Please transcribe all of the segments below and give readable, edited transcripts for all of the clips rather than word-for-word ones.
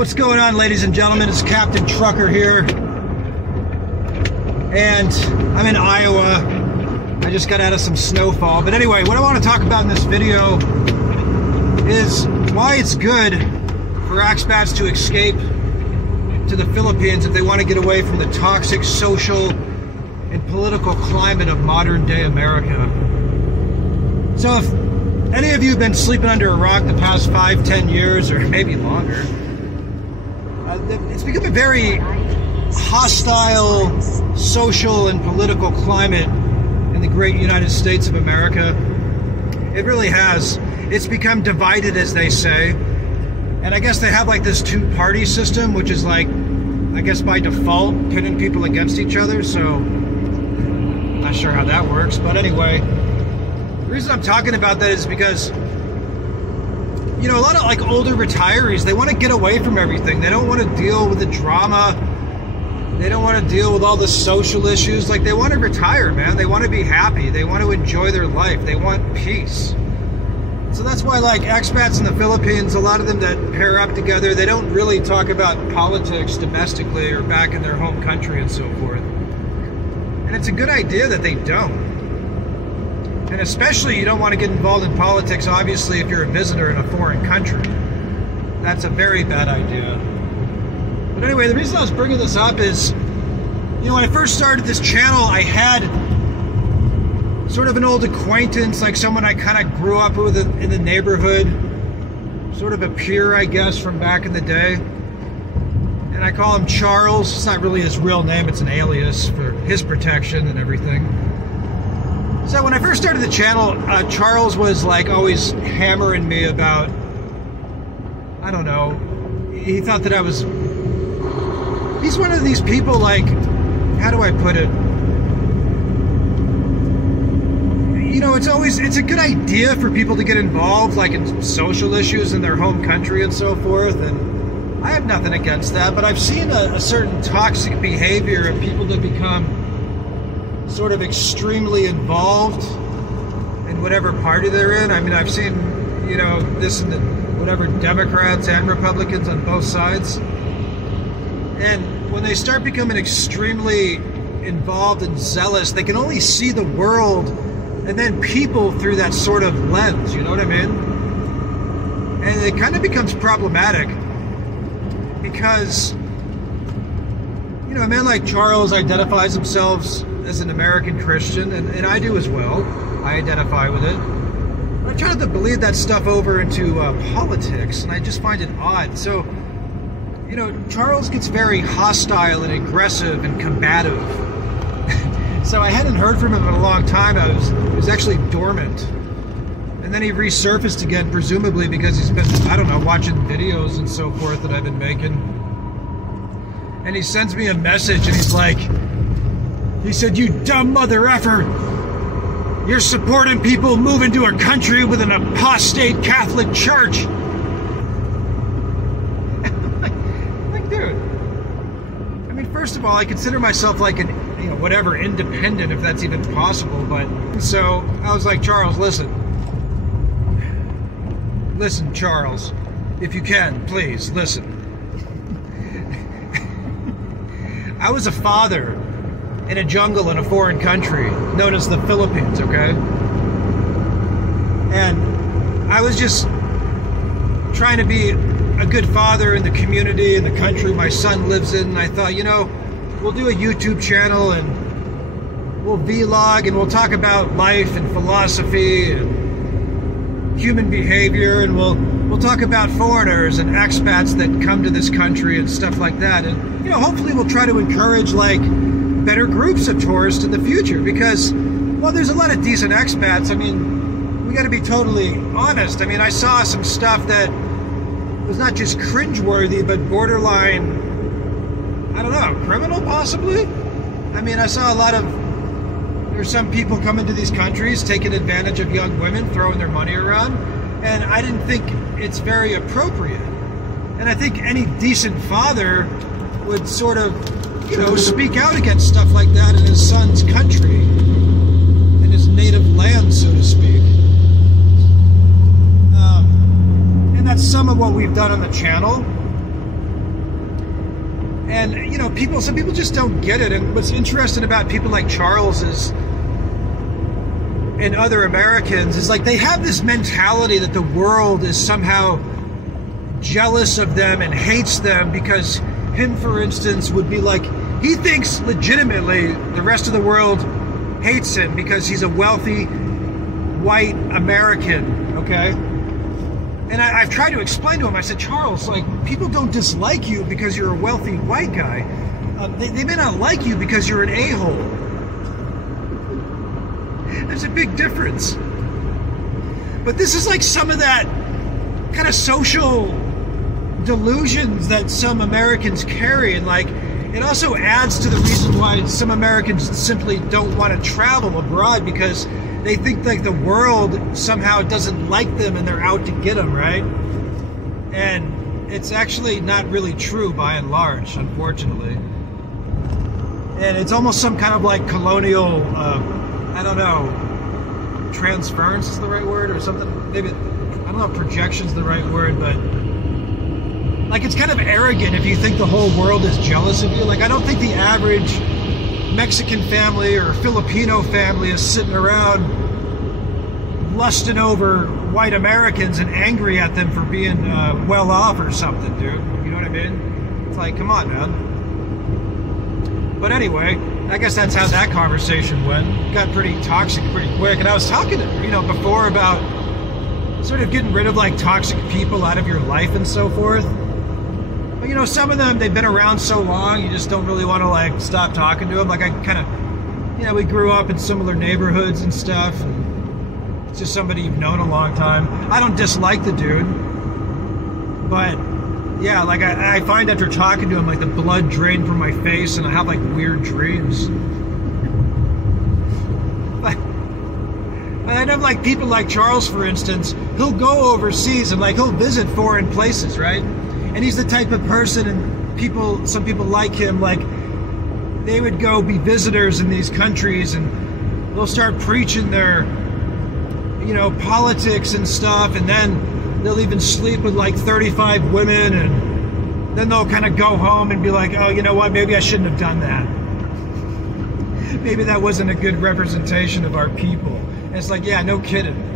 What's going on, ladies and gentlemen? It's Captain Trucker here, and I'm in Iowa. I just got out of some snowfall. But anyway, what I want to talk about in this video is why it's good for expats to escape to the Philippines if they want to get away from the toxic social and political climate of modern day America. So if any of you have been sleeping under a rock the past 5-10 years, or maybe longer, it's become a very hostile social and political climate in the great United States of America. It really has. It's become divided, as they say. And I guess they have like this two-party system, which is like, I guess by default, pitting people against each other. So, not sure how that works. But anyway, the reason I'm talking about that is because, you know, a lot of like older retirees, they want to get away from everything. They don't want to deal with the drama. They don't want to deal with all the social issues. Like, they want to retire, man. They want to be happy. They want to enjoy their life. They want peace. So that's why, like, expats in the Philippines, a lot of them that pair up together, they don't really talk about politics domestically or back in their home country and so forth. And it's a good idea that they don't. And especially, you don't want to get involved in politics, obviously, if you're a visitor in a foreign country. That's a very bad idea. But anyway, the reason I was bringing this up is, you know, when I first started this channel, I had sort of an old acquaintance, like someone I kind of grew up with in the neighborhood, sort of a peer, I guess, from back in the day. And I call him Charles. It's not really his real name, it's an alias for his protection and everything. So when I first started the channel, Charles was like always hammering me about, I don't know, he thought that I was, he's one of these people, like, how do I put it? You know, it's a good idea for people to get involved, like in social issues in their home country and so forth, and I have nothing against that, but I've seen a certain toxic behavior of people that become sort of extremely involved in whatever party they're in. I mean, I've seen, you know, this in the whatever Democrats and Republicans on both sides. And when they start becoming extremely involved and zealous, they can only see the world and then people through that sort of lens, you know what I mean? And it kind of becomes problematic because, you know, a man like Charles identifies himself as an American Christian, and I do as well. I identify with it. But I try not to bleed that stuff over into politics, and I just find it odd. So, you know, Charles gets very hostile and aggressive and combative. So I hadn't heard from him in a long time. He was actually dormant. And then he resurfaced again, presumably because he's been, I don't know, watching videos and so forth that I've been making. And he sends me a message and he's like, he said, "You dumb mother effer, you're supporting people moving to a country with an apostate Catholic Church." like, dude, I mean, first of all, I consider myself like an, you know, whatever, independent, if that's even possible. But so I was like, Charles, listen, Charles, if you can, please listen. I was a father in a jungle in a foreign country known as the Philippines, okay? And I was just trying to be a good father in the community, in the country my son lives in, and I thought, you know, we'll do a YouTube channel and we'll vlog and we'll talk about life and philosophy and human behavior, and we'll talk about foreigners and expats that come to this country and stuff like that. And, you know, hopefully we'll try to encourage, like, better groups of tourists in the future, because, well, there's a lot of decent expats. I mean, we got to be totally honest. I mean, I saw some stuff that was not just cringeworthy, but borderline, I don't know, criminal possibly? I mean, I saw a lot of, there's some people coming to these countries taking advantage of young women, throwing their money around, and I didn't think it's very appropriate. And I think any decent father would sort of, you know, speak out against stuff like that in his son's country, in his native land, so to speak. And that's some of what we've done on the channel. And, you know, some people just don't get it. And what's interesting about people like Charles is, and other Americans, is like they have this mentality that the world is somehow jealous of them and hates them because him, for instance, would be like, he thinks legitimately the rest of the world hates him because he's a wealthy white American, okay? And I've tried to explain to him, I said, Charles, like, people don't dislike you because you're a wealthy white guy. They may not like you because you're an a-hole. There's a big difference. But this is like some of that kind of social delusions that some Americans carry, and like, it also adds to the reason why some Americans simply don't want to travel abroad, because they think like the world somehow doesn't like them and they're out to get them, right? And it's actually not really true by and large, unfortunately. And it's almost some kind of like colonial, I don't know, transference is the right word or something. Maybe, I don't know if projection's the right word, but like it's kind of arrogant if you think the whole world is jealous of you. Like I don't think the average Mexican family or Filipino family is sitting around lusting over white Americans and angry at them for being well off or something, dude. You know what I mean? It's like, come on, man. But anyway, I guess that's how that conversation went. Got pretty toxic pretty quick. And I was talking, you know, before about sort of getting rid of like toxic people out of your life and so forth. But you know, some of them, they've been around so long, you just don't really want to like stop talking to them. Like I kind of, you know, we grew up in similar neighborhoods and stuff. And it's just somebody you've known a long time. I don't dislike the dude, but yeah, like I find after talking to him, like the blood drained from my face and I have like weird dreams. But I know like people like Charles, for instance, he'll go overseas and like he'll visit foreign places, right? And he's the type of person, and people, some people like him, like they would go be visitors in these countries and they'll start preaching their, you know, politics and stuff, and then they'll even sleep with like 35 women, and then they'll kind of go home and be like, oh, you know what, maybe I shouldn't have done that. Maybe that wasn't a good representation of our people. And it's like, yeah, no kidding.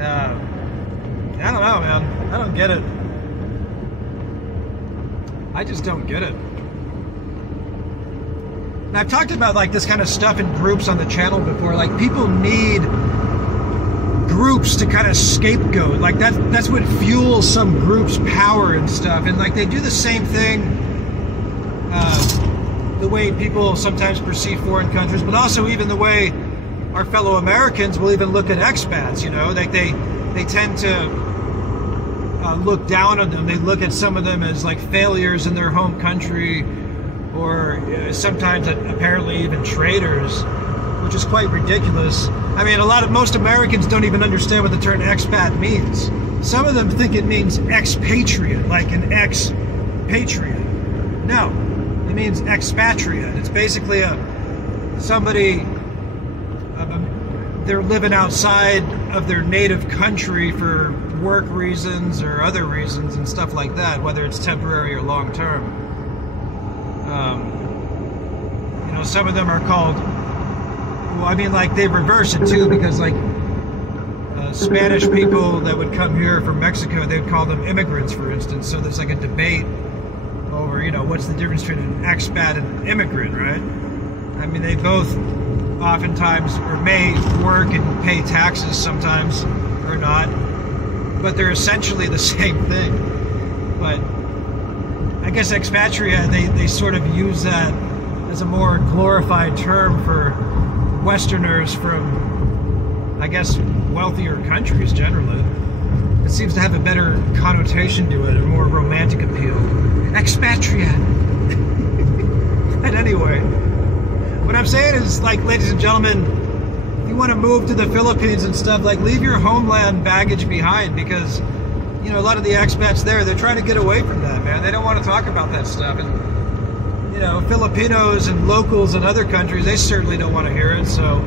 I don't know, man. I don't get it. I just don't get it. And I've talked about like this kind of stuff in groups on the channel before. Like people need groups to kind of scapegoat. Like that's what fuels some groups' power and stuff. And like they do the same thing the way people sometimes perceive foreign countries, but also even the way our fellow Americans will even look at expats, you know, like they tend to look down on them. They look at some of them as like failures in their home country, or sometimes apparently even traitors, which is quite ridiculous. I mean, most Americans don't even understand what the term expat means. Some of them think it means expatriate, like an expatriate. No, it means expatriate. It's basically somebody, they're living outside of their native country for work reasons or other reasons and stuff like that, whether it's temporary or long-term. You know, some of them are called, well, I mean, like, they reverse it too, because, like, Spanish people that would come here from Mexico, they would call them immigrants, for instance. So there's, like, a debate over, you know, what's the difference between an expat and an immigrant, right? I mean, they both oftentimes, or may work and pay taxes sometimes, or not, but they're essentially the same thing. But I guess expatriate, they sort of use that as a more glorified term for Westerners from, I guess, wealthier countries generally. It seems to have a better connotation to it, a more romantic appeal. Expatriate. But anyway, what I'm saying is, like, ladies and gentlemen, if you want to move to the Philippines and stuff, like, leave your homeland baggage behind, because, you know, a lot of the expats there, they're trying to get away from that, man. They don't want to talk about that stuff. And, you know, Filipinos and locals in other countries, they certainly don't want to hear it. So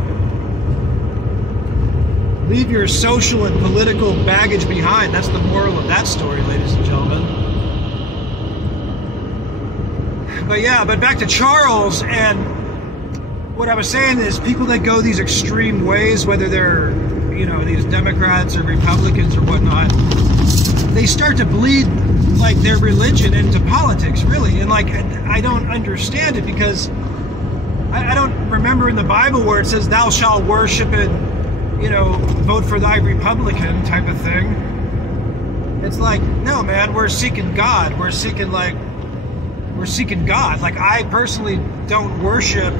leave your social and political baggage behind. That's the moral of that story, ladies and gentlemen. But yeah, but back to Charles, and what I was saying is people that go these extreme ways, whether they're, you know, these Democrats or Republicans or whatnot, they start to bleed like their religion into politics, really. And like, I don't understand it, because I don't remember in the Bible where it says thou shalt worship and, you know, vote for thy Republican type of thing. It's like, no, man, we're seeking God. We're seeking God. Like, I personally don't worship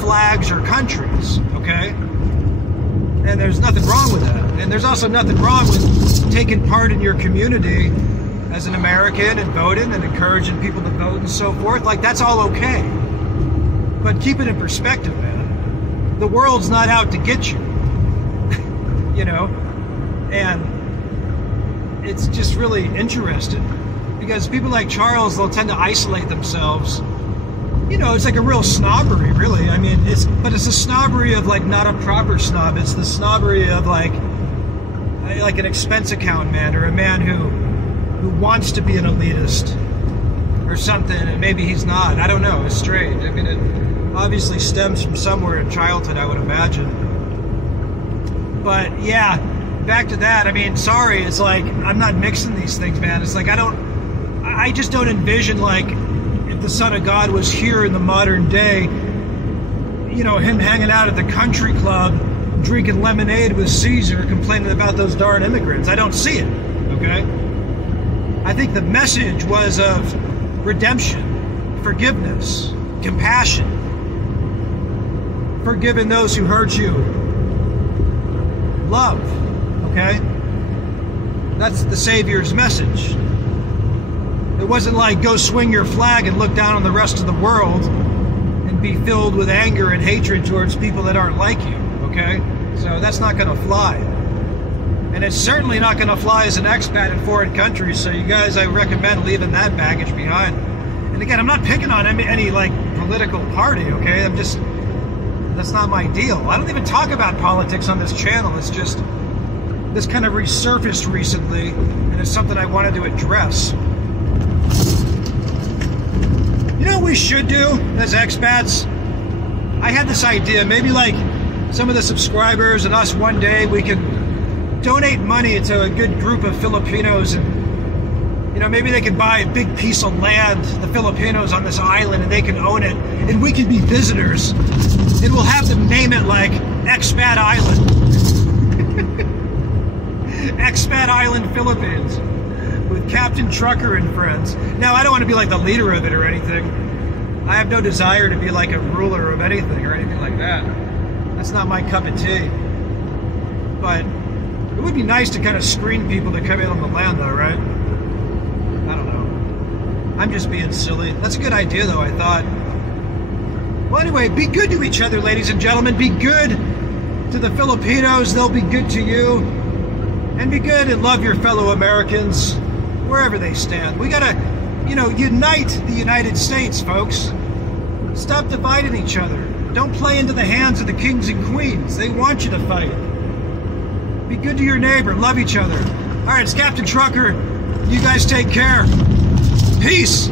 flags or countries, okay? And there's nothing wrong with that. And there's also nothing wrong with taking part in your community as an American and voting and encouraging people to vote and so forth. Like, that's all okay. But keep it in perspective, man. The world's not out to get you. You know? And it's just really interesting. Because people like Charles, they'll tend to isolate themselves. You know, it's like a real snobbery, really. I mean, but it's a snobbery of, like, not a proper snob. It's the snobbery of, like an expense account man, or a man who wants to be an elitist or something, and maybe he's not. I don't know. It's strange. I mean, it obviously stems from somewhere in childhood, I would imagine. But yeah, back to that. I mean, sorry, it's like, I'm not mixing these things, man. It's like, I just don't envision, like, if the Son of God was here in the modern day, you know, him hanging out at the country club, drinking lemonade with Caesar, complaining about those darn immigrants. I don't see it, okay? I think the message was of redemption, forgiveness, compassion, forgiving those who hurt you, love, okay? That's the Savior's message. It wasn't like, go swing your flag and look down on the rest of the world and be filled with anger and hatred towards people that aren't like you, okay? So that's not going to fly. And it's certainly not going to fly as an expat in foreign countries, so you guys, I recommend leaving that baggage behind. And again, I'm not picking on any like, political party, okay? That's not my deal. I don't even talk about politics on this channel. It's just, this kind of resurfaced recently, and it's something I wanted to address. You know what we should do as expats? I had this idea, maybe like some of the subscribers and us one day, we could donate money to a good group of Filipinos, and, you know, maybe they could buy a big piece of land, the Filipinos on this island, and they can own it, and we can be visitors, and we'll have them name it like Expat Island. Expat Island, Philippines, with Captain Trucker and friends. Now, I don't want to be like the leader of it or anything. I have no desire to be like a ruler of anything or anything like that. That's not my cup of tea. But it would be nice to kind of screen people that come in on the land, though, right? I don't know. I'm just being silly. That's a good idea, though, I thought. Well, anyway, be good to each other, ladies and gentlemen. Be good to the Filipinos. They'll be good to you. And be good and love your fellow Americans, wherever they stand. We gotta, you know, unite the United States, folks. Stop dividing each other. Don't play into the hands of the kings and queens. They want you to fight. Be good to your neighbor. Love each other. All right, it's Captain Trucker. You guys take care. Peace.